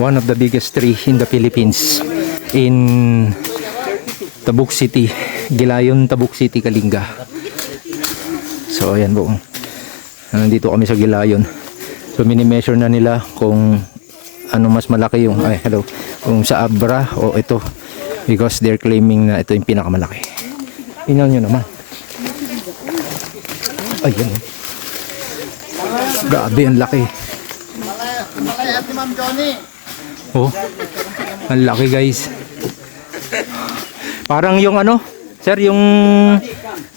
One of the biggest tree in the Philippines. In Tabuk City. Gilayon, Tabuk City, Kalinga. So ayan po. Nandito kami sa Gilayon. So mini-measure na nila kung ano mas malaki yung kung sa Abra o ito, because they're claiming na ito yung pinakamalaki. Tingnan nyo naman. Ayan oh. Grabe, ang laki. Oh, ang laki guys. Parang yung sir, yung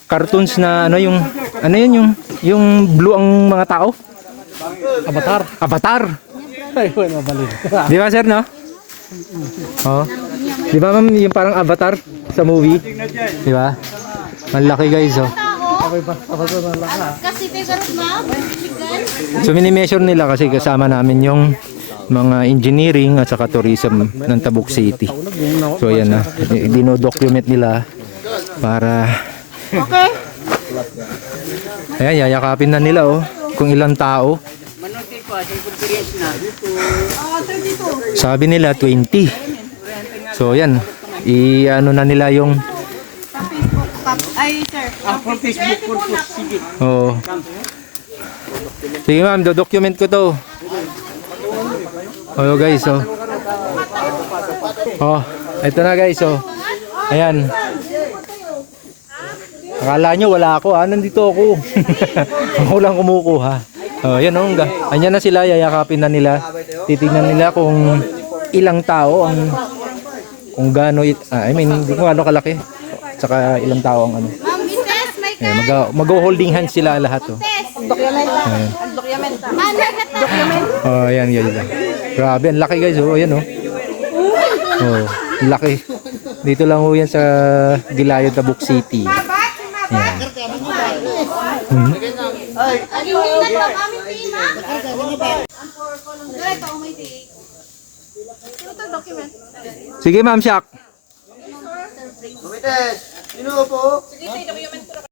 cartoons na yun yung blue ang mga tao. Avatar. Ay, wala balik. Di ba sir, no? Oh. Di ba ma'am, yung parang Avatar sa movie? Di ba? Ang laki guys, oh. Kasi tigarot na. So mini-measure nila kasi kasama namin yung mga engineering at saka tourism ng Tabuk City. So ayan na, dino-document nila para ayan, yayakapin na nila oh kung ilang tao. Sabi nila 20. So yan, i-ano na nila yung Ay, sir. For Facebook purpose, sige. oh. Sige ma'am, do-document ko to. Oh guys, oh. Oh, ito na guys, oh. Ayan. Akala nyo wala ako, nandito ako. Ako lang kumukuha. Oh, yan oh. Anyan na sila, yayakapin na nila. Titingnan nila kung ilang tao ang kung gaano hindi ko ano kalaki. Tsaka ilang tao ang mag-holding hands sila lahat oh. Document. Oh, ayan. Grabe, ang laki guys oh. Ayan oh. Oh, laki. Dito lang oh yan sa Gilayon, Tabuk City. Ayan. Sige ma'am, Shak. Sino po?